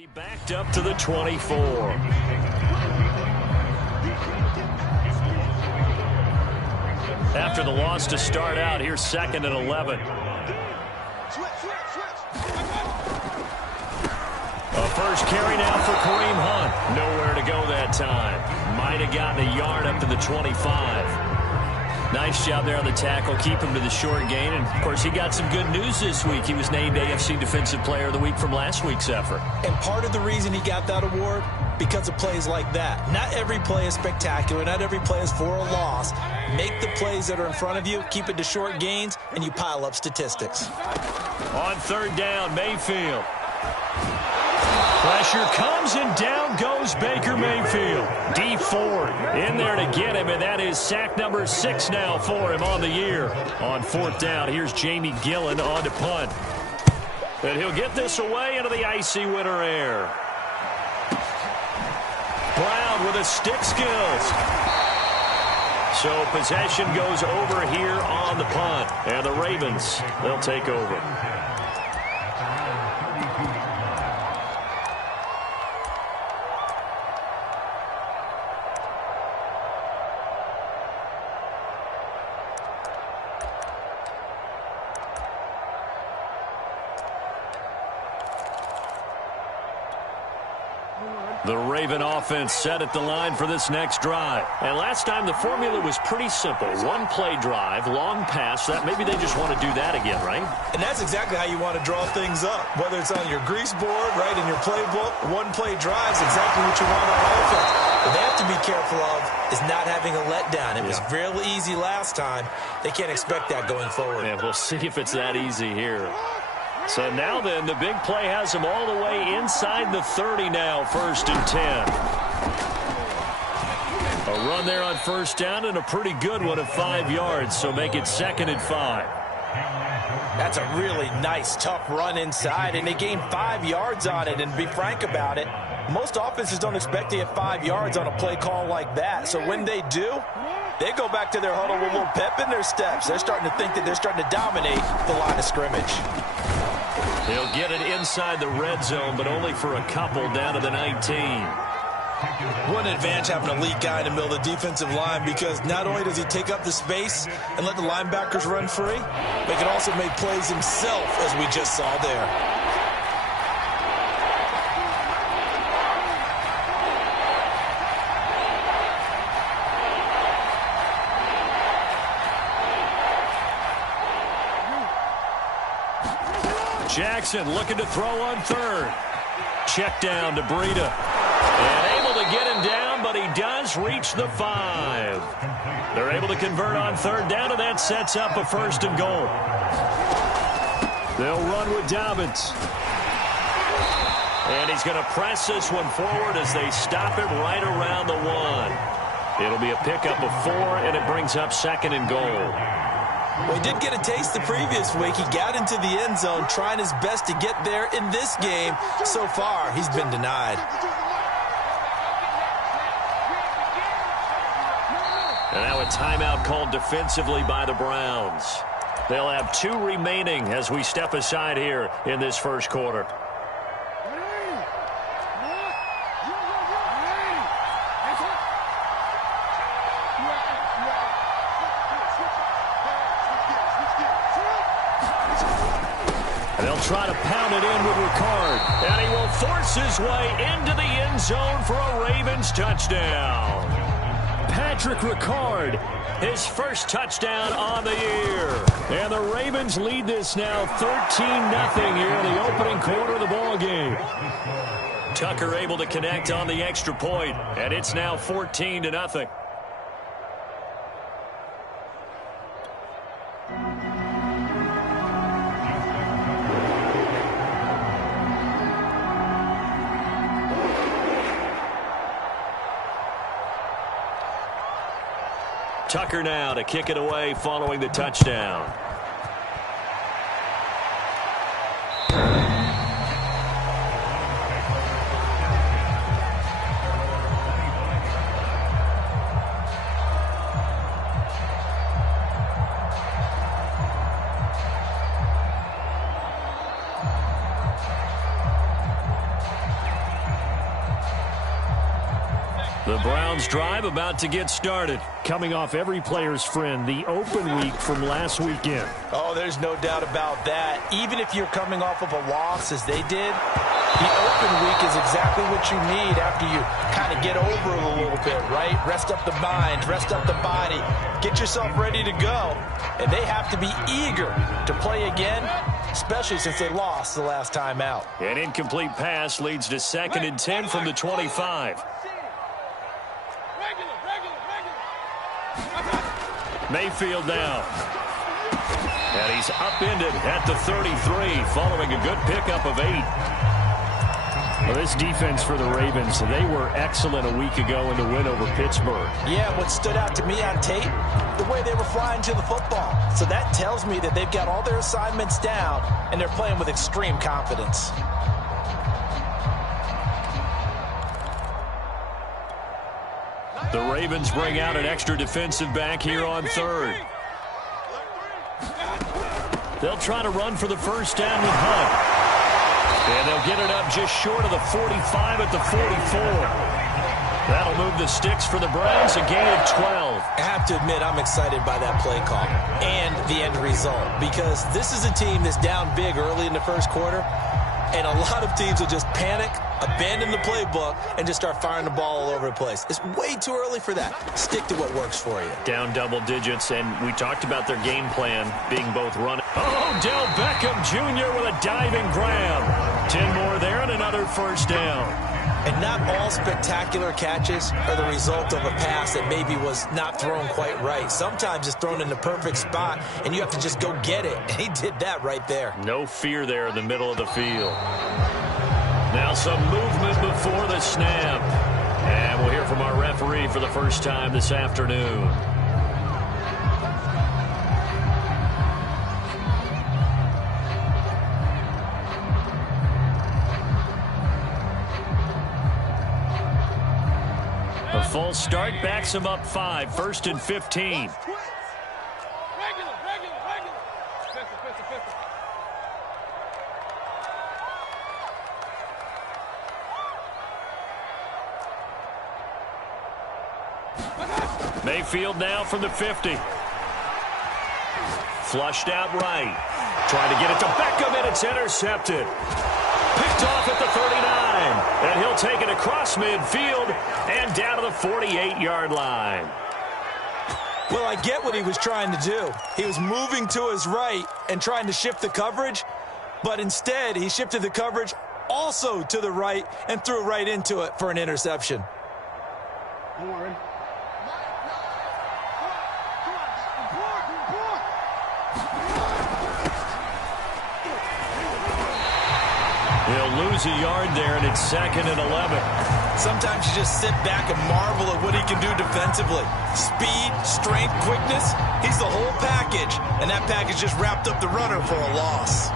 He backed up to the 24. After the loss to start out, here's 2nd and 11. A first carry now for Kareem Hunt. Nowhere to go that time. Might have gotten a yard up to the 25. Nice job there on the tackle. Keep him to the short gain. And, of course, he got some good news this week. He was named AFC Defensive Player of the Week from last week's effort. And part of the reason he got that award, because of plays like that. Not every play is spectacular. Not every play is for a loss. Make the plays that are in front of you, keep it to short gains, and you pile up statistics. On 3rd down, Mayfield. Pressure comes, and down goes Baker Mayfield. D Ford in there to get him, and that is sack number 6 now for him on the year. On 4th down, here's Jamie Gillen on to punt. And he'll get this away into the icy winter air. Brown with his stick skills. So possession goes over here on the punt. And the Ravens, they'll take over. The Raven offense set at the line for this next drive. And last time the formula was pretty simple. One play drive, long pass. That maybe they just want to do that again, right? And that's exactly how you want to draw things up. Whether it's on your grease board, right, in your playbook, one play drive is exactly what you want on offense. What they have to be careful of is not having a letdown. It was real easy last time. They can't expect that going forward. Yeah, we'll see if it's that easy here. So now then, the big play has them all the way inside the 30 now, 1st and 10. A run there on 1st down and a pretty good one of 5 yards, so make it 2nd and 5. That's a really nice, tough run inside, and they gained 5 yards on it. And to be frank about it, most offenses don't expect to get 5 yards on a play call like that. So when they do, they go back to their huddle with a little pep in their steps. They're starting to think that they're starting to dominate the line of scrimmage. He'll get it inside the red zone, but only for a couple down to the 19. What an advantage having a lead guy in the middle of the defensive line, because not only does he take up the space and let the linebackers run free, but he can also make plays himself, as we just saw there. Jackson looking to throw on 3rd. Check down to Breida. And able to get him down, but he does reach the 5. They're able to convert on 3rd down, and that sets up a 1st and goal. They'll run with Dobbins. And he's going to press this one forward as they stop him right around the 1. It'll be a pickup of 4, and it brings up 2nd and goal. Well, he did get a taste the previous week. He got into the end zone, trying his best to get there in this game. So far, he's been denied. And now a timeout called defensively by the Browns. They'll have 2 remaining as we step aside here in this 1st quarter. Try to pound it in with Ricard. And he will force his way into the end zone for a Ravens touchdown. Patrick Ricard, his first touchdown on the year. And the Ravens lead this now 13-0 here in the opening quarter of the ball game. Tucker able to connect on the extra point, and it's now 14-0. Tucker now to kick it away following the touchdown. The Browns drive about to get started. Coming off every player's friend, the open week from last weekend. Oh, there's no doubt about that. Even if you're coming off of a loss as they did, the open week is exactly what you need after you kind of get over it a little bit, right? Rest up the mind, rest up the body, get yourself ready to go. And they have to be eager to play again, especially since they lost the last time out. An incomplete pass leads to 2nd and 10 from the 25. Mayfield now. And he's upended at the 33 following a good pickup of 8. Well, this defense for the Ravens, they were excellent a week ago in the win over Pittsburgh. Yeah, what stood out to me on tape, the way they were flying to the football. So that tells me that they've got all their assignments down and they're playing with extreme confidence. The Ravens bring out an extra defensive back here on 3rd. They'll try to run for the first down with Hunt. And they'll get it up just short of the 45 at the 44. That'll move the sticks for the Browns, a gain of 12. I have to admit, I'm excited by that play call and the end result, because this is a team that's down big early in the first quarter, and a lot of teams will just panic, abandon the playbook, and just start firing the ball all over the place. It's way too early for that. Stick to what works for you. Down double digits, and we talked about their game plan being both run. Oh, Del Beckham Jr. with a diving grab. 10 more there and another first down. And not all spectacular catches are the result of a pass that maybe was not thrown quite right. Sometimes it's thrown in the perfect spot, and you have to just go get it. And he did that right there. No fear there in the middle of the field. Now some movement before the snap. And we'll hear from our referee for the first time this afternoon. A false start backs him up 5, 1st and 15. Mayfield now from the 50. Flushed out right. Trying to get it to Beckham, and it's intercepted. Picked off at the 39. And he'll take it across midfield and down to the 48-yard line. Well, I get what he was trying to do. He was moving to his right and trying to shift the coverage, but instead he shifted the coverage also to the right and threw right into it for an interception. Don't worry. He'll lose a yard there, and it's 2nd and 11. Sometimes you just sit back and marvel at what he can do defensively. Speed, strength, quickness, he's the whole package. And that package just wrapped up the runner for a loss.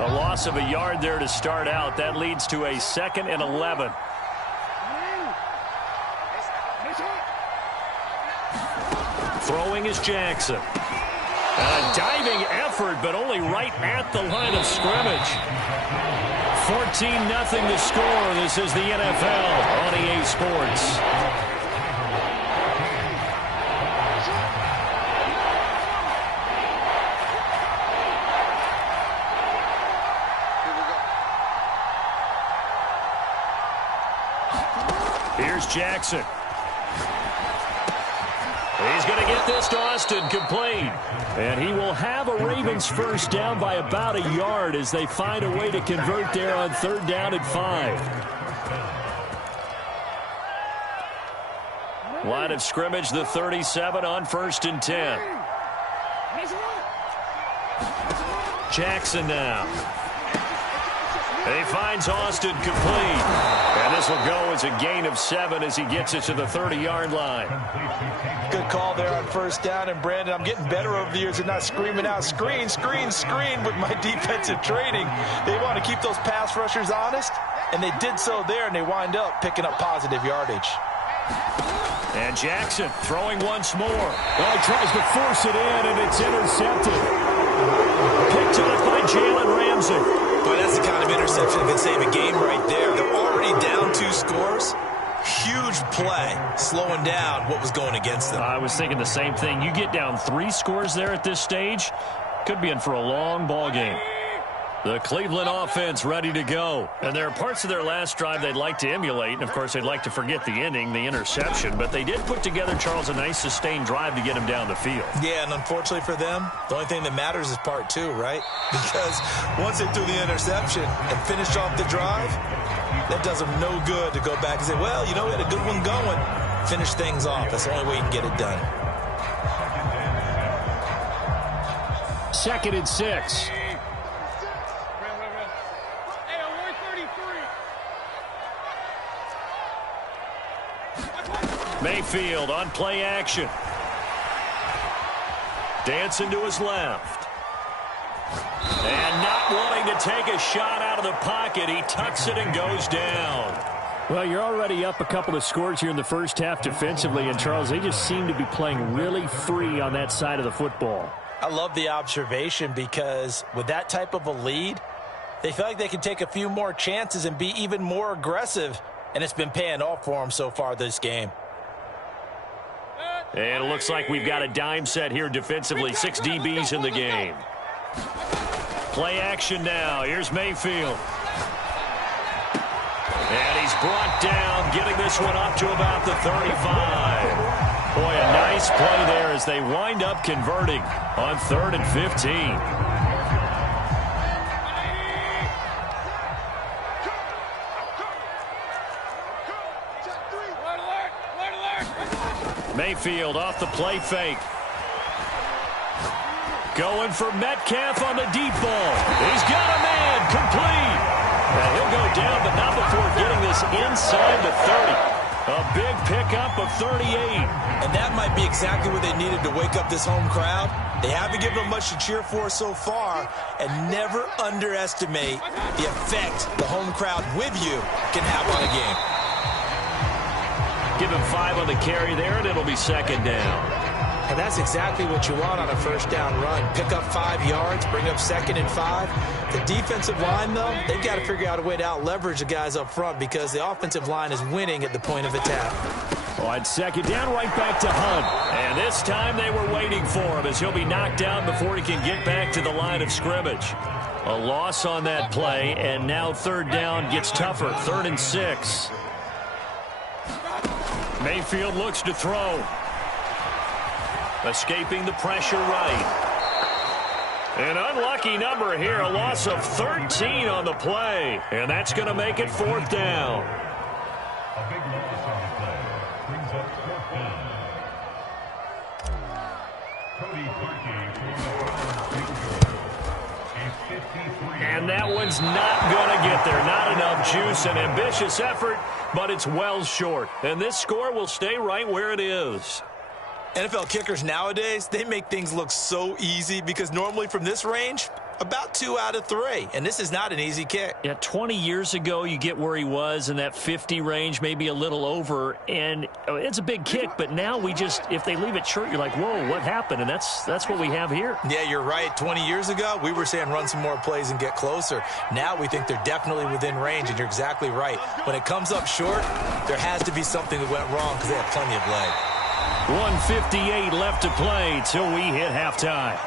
A loss of a yard there to start out. That leads to a 2nd and 11. Throwing is Jackson. A diving effort, but only right at the line of scrimmage. 14-0 to score. This is the NFL on EA Sports. Here's Jackson. He's going to get this to Austin, complete. And he will have a Ravens first down by about a yard as they find a way to convert there on 3rd down and 5. Line of scrimmage, the 37 on 1st and 10. Jackson now. And he finds Austin complete. And this will go as a gain of 7 as he gets it to the 30-yard line. Good call there on 1st down. And, Brandon, I'm getting better over the years at not screaming out, screen, screen, screen with my defensive training. They want to keep those pass rushers honest, and they did so there, and they wind up picking up positive yardage. And Jackson throwing once more. Well, he tries to force it in, and it's intercepted. Picked up by Jalen Ramsey. But that's the kind of interception that can save a game right there. They're already down 2 scores. Huge play, slowing down what was going against them. I was thinking the same thing. You get down 3 scores there at this stage, could be in for a long ball game. The Cleveland offense ready to go. And there are parts of their last drive they'd like to emulate. And, of course, they'd like to forget the ending, the interception. But they did put together, Charles, a nice sustained drive to get him down the field. Yeah, and unfortunately for them, the only thing that matters is part 2, right? Because once they threw the interception and finished off the drive, that does them no good to go back and say, well, you know, we had a good one going. Finish things off. That's the only way you can get it done. 2nd and 6. Mayfield on play action. Dancing to his left. And not wanting to take a shot out of the pocket, he tucks it and goes down. Well, you're already up a couple of scores here in the first half defensively, and Charles, they just seem to be playing really free on that side of the football. I love the observation because with that type of a lead, they feel like they can take a few more chances and be even more aggressive, and it's been paying off for them so far this game. And it looks like we've got a dime set here defensively. 6 DBs in the game. Play action now. Here's Mayfield. And he's brought down, getting this one up to about the 35. Boy, a nice play there as they wind up converting on 3rd and 15. Mayfield off the play fake. Going for Metcalf on the deep ball. He's got a man complete. And he'll go down, but not before getting this inside the 30. A big pickup of 38. And that might be exactly what they needed to wake up this home crowd. They haven't given them much to cheer for so far, and never underestimate the effect the home crowd with you can have on a game. Give him 5 on the carry there, and it'll be 2nd down. And that's exactly what you want on a first down run. Pick up 5 yards, bring up 2nd and 5. The defensive line, though, they've got to figure out a way to out-leverage the guys up front because the offensive line is winning at the point of attack. On 2nd down, right back to Hunt. And this time they were waiting for him as he'll be knocked down before he can get back to the line of scrimmage. A loss on that play, and now 3rd down gets tougher. 3rd and 6. Mayfield looks to throw. Escaping the pressure right. An unlucky number here, a loss of 13 on the play. And that's going to make it 4th down. A big loss on the play brings up 4th down. Cody Parkey for a 53. And that one's not going to get there. Not enough juice. An ambitious effort, but it's well short. And this score will stay right where it is. NFL kickers nowadays, they make things look so easy because normally from this range, about 2 out of 3. And this is not an easy kick. Yeah, 20 years ago, you get where he was in that 50 range, maybe a little over. And it's a big kick, but now we just, if they leave it short, you're like, whoa, what happened? And that's what we have here. Yeah, you're right. 20 years ago, we were saying run some more plays and get closer. Now we think they're definitely within range, and you're exactly right. When it comes up short, there has to be something that went wrong because they have plenty of leg. 1:58 left to play till we hit halftime.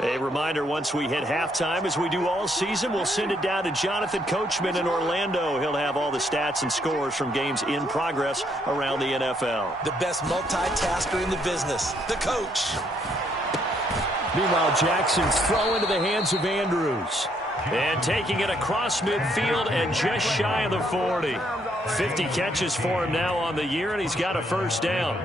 A reminder, once we hit halftime, as we do all season, we'll send it down to Jonathan Coachman in Orlando. He'll have all the stats and scores from games in progress around the NFL. The best multitasker in the business, the coach. Meanwhile, Jackson's throw into the hands of Andrews. And taking it across midfield and just shy of the 40. 50 catches for him now on the year, and he's got a 1st down.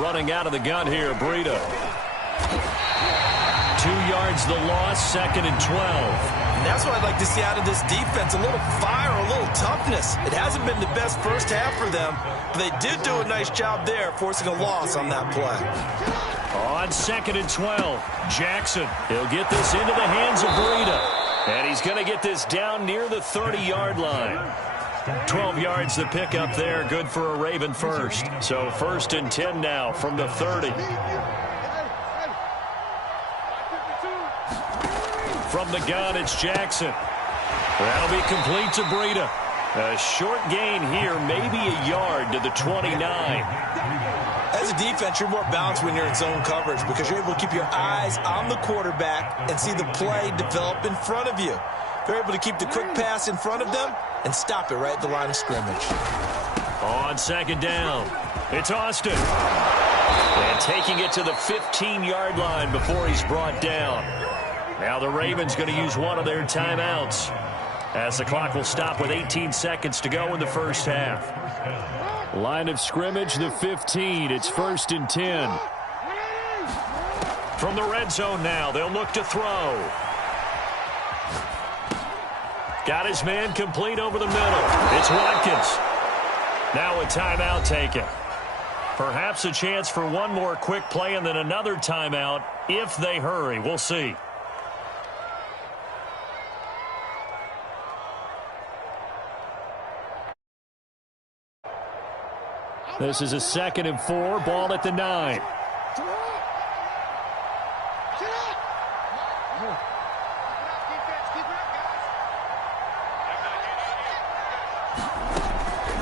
Running out of the gun here, Breida. 2 yards the loss, 2nd and 12. And that's what I'd like to see out of this defense. A little fire, a little toughness. toughness. It hasn't been the best first half for them, but they did do a nice job there, forcing a loss on that play. On 2nd and 12, Jackson. He'll get this into the hands of Breida. And he's going to get this down near the 30-yard line. 12 yards to pick up there, good for a Raven first. So 1st and 10 now from the 30. From the gun, it's Jackson. That'll be complete to Breida. A short gain here, maybe a yard to the 29. As a defense, you're more balanced when you're in zone coverage because you're able to keep your eyes on the quarterback and see the play develop in front of you. You're able to keep the quick pass in front of them and stop it right at the line of scrimmage. On 2nd down, it's Austin. And taking it to the 15-yard line before he's brought down. Now the Ravens going to use one of their timeouts as the clock will stop with 18 seconds to go in the first half. Line of scrimmage, the 15. It's 1st and 10. From the red zone now, they'll look to throw. Got his man complete over the middle. It's Watkins. Now a timeout taken. Perhaps a chance for one more quick play and then another timeout if they hurry. We'll see. This is a 2nd and 4, ball at the 9.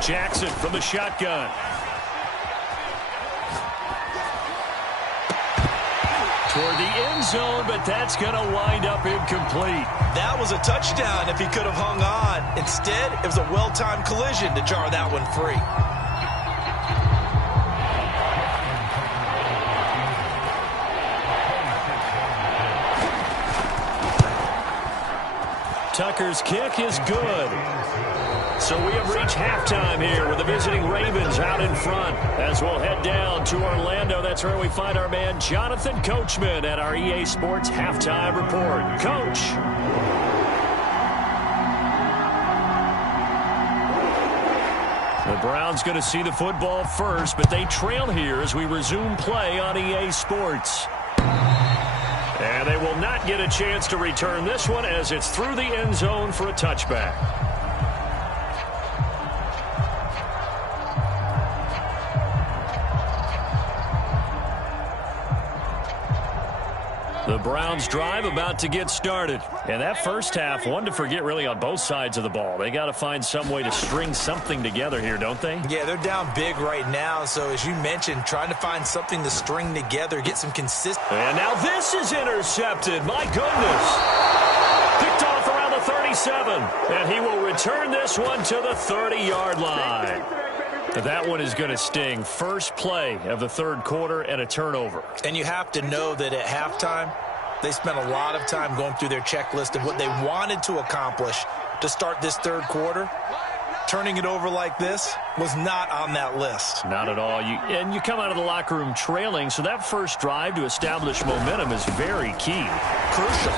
Jackson from the shotgun. Toward the end zone, but that's going to wind up incomplete. That was a touchdown if he could have hung on. Instead, it was a well-timed collision to jar that one free. Tucker's kick is good. So we have reached halftime here with the visiting Ravens out in front. As we'll head down to Orlando, that's where we find our man Jonathan Coachman at our EA Sports Halftime Report. Coach. The Browns going to see the football first, but they trail here as we resume play on EA Sports. And they will not get a chance to return this one as it's through the end zone for a touchback. The Browns drive about to get started. And that first half, one to forget really on both sides of the ball. They got to find some way to string something together here, don't they? Yeah, they're down big right now. So as you mentioned, trying to find something to string together, get some consistency. And now this is intercepted. My goodness. Picked off around the 37. And he will return this one to the 30-yard line. That one is going to sting. First play of the third quarter and a turnover. And you have to know that at halftime, they spent a lot of time going through their checklist of what they wanted to accomplish to start this third quarter. Turning it over like this was not on that list. Not at all. And you come out of the locker room trailing, so that first drive to establish momentum is very key. Crucial.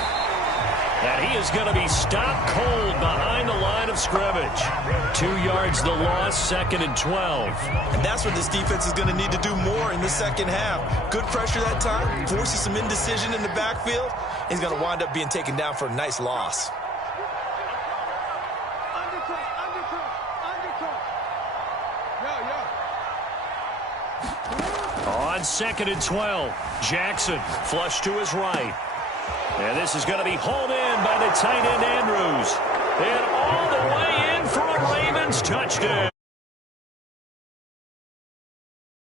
And he is going to be stopped cold behind the line of scrimmage. 2 yards the loss, 2nd and 12. And that's what this defense is going to need to do more in the second half. Good pressure that time, forces some indecision in the backfield. He's going to wind up being taken down for a nice loss. On 2nd and 12, Jackson flush to his right. And this is going to be hauled in by the tight end Andrews. And all the way in for a Ravens touchdown.